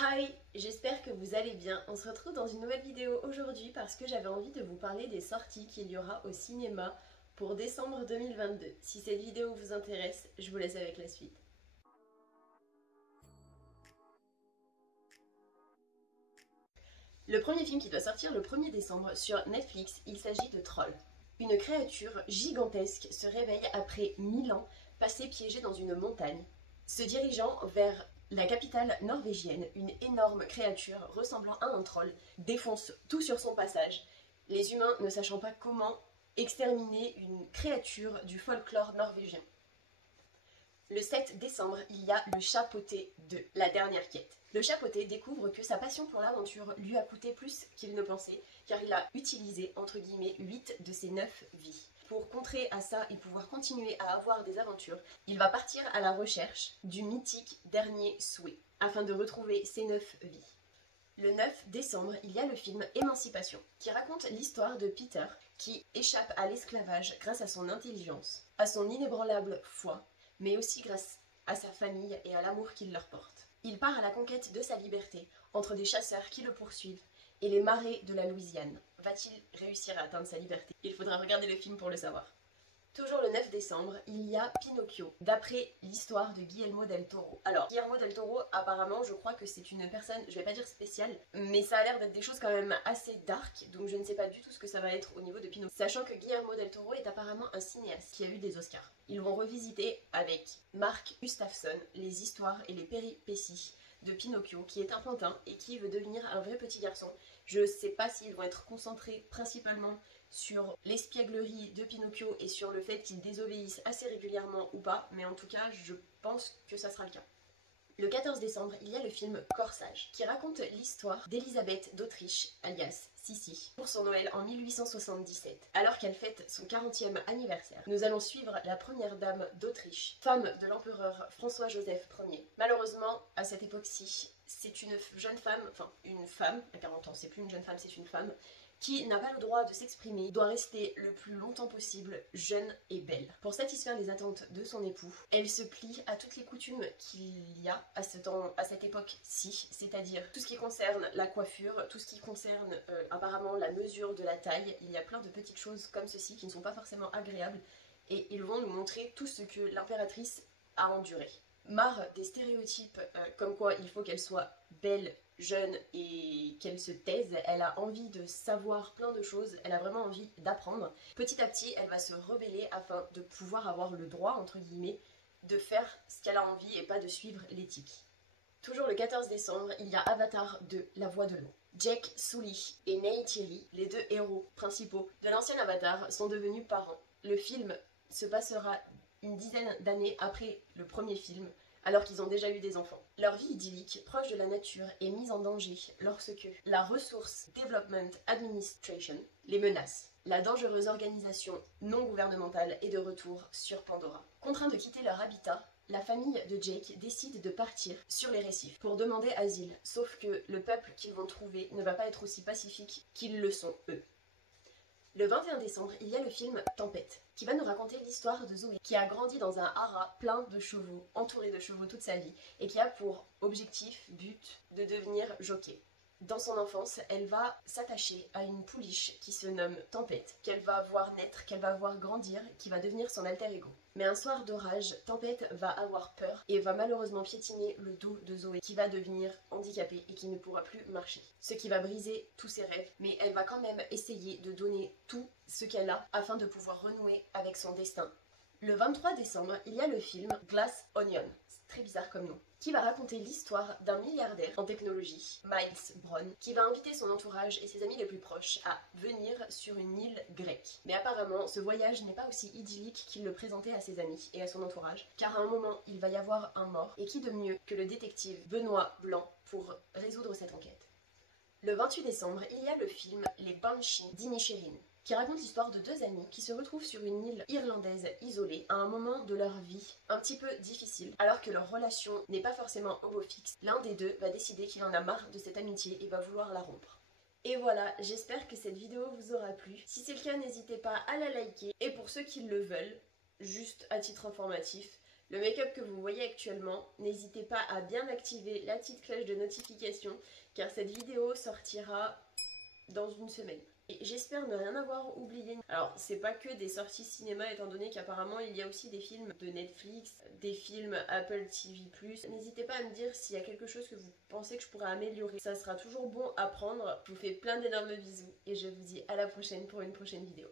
Hi, j'espère que vous allez bien. On se retrouve dans une nouvelle vidéo aujourd'hui parce que j'avais envie de vous parler des sorties qu'il y aura au cinéma pour décembre 2022. Si cette vidéo vous intéresse, je vous laisse avec la suite. Le premier film qui doit sortir le 1er décembre sur Netflix, il s'agit de Troll. Une créature gigantesque se réveille après 1000 ans passés piégée dans une montagne. Se dirigeant vers la capitale norvégienne, une énorme créature ressemblant à un troll défonce tout sur son passage, les humains ne sachant pas comment exterminer une créature du folklore norvégien. Le 7 décembre, il y a le Chapeauté 2, la dernière quête. Le Chapeauté découvre que sa passion pour l'aventure lui a coûté plus qu'il ne pensait, car il a utilisé, entre guillemets, 8 de ses 9 vies. Pour contrer à ça et pouvoir continuer à avoir des aventures, il va partir à la recherche du mythique dernier souhait, afin de retrouver ses 9 vies. Le 9 décembre, il y a le film Émancipation, qui raconte l'histoire de Peter, qui échappe à l'esclavage grâce à son intelligence, à son inébranlable foi, mais aussi grâce à sa famille et à l'amour qu'il leur porte. Il part à la conquête de sa liberté, entre des chasseurs qui le poursuivent et les marais de la Louisiane. Va-t-il réussir à atteindre sa liberté? Il faudra regarder le film pour le savoir. Toujours le 9 décembre, il y a Pinocchio, d'après l'histoire de Guillermo del Toro. Alors, Guillermo del Toro, apparemment, je crois que c'est une personne, je vais pas dire spéciale, mais ça a l'air d'être des choses quand même assez dark, donc je ne sais pas du tout ce que ça va être au niveau de Pinocchio. Sachant que Guillermo del Toro est apparemment un cinéaste qui a eu des Oscars. Ils vont revisiter avec Mark Gustafson les histoires et les péripéties de Pinocchio, qui est un pantin et qui veut devenir un vrai petit garçon. Je sais pas s'ils vont être concentrés principalement sur l'espièglerie de Pinocchio et sur le fait qu'il désobéisse assez régulièrement ou pas, mais en tout cas, je pense que ça sera le cas. Le 14 décembre, il y a le film Corsage, qui raconte l'histoire d'Élisabeth d'Autriche, alias Sissi, pour son Noël en 1877, alors qu'elle fête son 40e anniversaire. Nous allons suivre la première dame d'Autriche, femme de l'empereur François-Joseph Ier. Malheureusement, à cette époque-ci, c'est une jeune femme, enfin une femme, à 40 ans, c'est plus une jeune femme, c'est une femme, qui n'a pas le droit de s'exprimer, doit rester le plus longtemps possible jeune et belle. Pour satisfaire les attentes de son époux, elle se plie à toutes les coutumes qu'il y a à cette époque-ci, c'est-à-dire tout ce qui concerne la coiffure, tout ce qui concerne apparemment la mesure de la taille. Il y a plein de petites choses comme ceci qui ne sont pas forcément agréables et ils vont nous montrer tout ce que l'impératrice a enduré. Marre des stéréotypes comme quoi il faut qu'elle soit belle, jeune et qu'elle se taise, elle a envie de savoir plein de choses, elle a vraiment envie d'apprendre. Petit à petit, elle va se rebeller afin de pouvoir avoir le droit, entre guillemets, de faire ce qu'elle a envie et pas de suivre l'éthique. Toujours le 14 décembre, il y a Avatar 2, La Voix de l'eau. Jake Sully et Neytiri, les deux héros principaux de l'ancien Avatar, sont devenus parents. Le film se passera une dizaine d'années après le premier film, alors qu'ils ont déjà eu des enfants. Leur vie idyllique, proche de la nature, est mise en danger lorsque la Resource Development Administration les menace. La dangereuse organisation non gouvernementale est de retour sur Pandora. Contraints de quitter leur habitat, la famille de Jake décide de partir sur les récifs pour demander asile, sauf que le peuple qu'ils vont trouver ne va pas être aussi pacifique qu'ils le sont eux. Le 21 décembre, il y a le film Tempête, qui va nous raconter l'histoire de Zoé, qui a grandi dans un haras plein de chevaux, entouré de chevaux toute sa vie, et qui a pour objectif, but, de devenir jockey. Dans son enfance, elle va s'attacher à une pouliche qui se nomme Tempête, qu'elle va voir naître, qu'elle va voir grandir, qui va devenir son alter ego. Mais un soir d'orage, Tempête va avoir peur et va malheureusement piétiner le dos de Zoé, qui va devenir handicapée et qui ne pourra plus marcher. Ce qui va briser tous ses rêves, mais elle va quand même essayer de donner tout ce qu'elle a afin de pouvoir renouer avec son destin. Le 23 décembre, il y a le film Glass Onion, c'est très bizarre comme nom, qui va raconter l'histoire d'un milliardaire en technologie, Miles Brown, qui va inviter son entourage et ses amis les plus proches à venir sur une île grecque. Mais apparemment, ce voyage n'est pas aussi idyllique qu'il le présentait à ses amis et à son entourage, car à un moment, il va y avoir un mort, et qui de mieux que le détective Benoît Blanc pour résoudre cette enquête. Le 28 décembre, il y a le film Les Banshees d'Inisherin, qui raconte l'histoire de deux amis qui se retrouvent sur une île irlandaise isolée à un moment de leur vie un petit peu difficile. Alors que leur relation n'est pas forcément homo fixe, l'un des deux va décider qu'il en a marre de cette amitié et va vouloir la rompre. Et voilà, j'espère que cette vidéo vous aura plu. Si c'est le cas, n'hésitez pas à la liker. Et pour ceux qui le veulent, juste à titre informatif, le make-up que vous voyez actuellement, n'hésitez pas à bien activer la petite cloche de notification car cette vidéo sortira dans une semaine. Et j'espère ne rien avoir oublié. Alors c'est pas que des sorties cinéma étant donné qu'apparemment il y a aussi des films de Netflix, des films Apple TV+. N'hésitez pas à me dire s'il y a quelque chose que vous pensez que je pourrais améliorer. Ça sera toujours bon à prendre. Je vous fais plein d'énormes bisous et je vous dis à la prochaine pour une prochaine vidéo.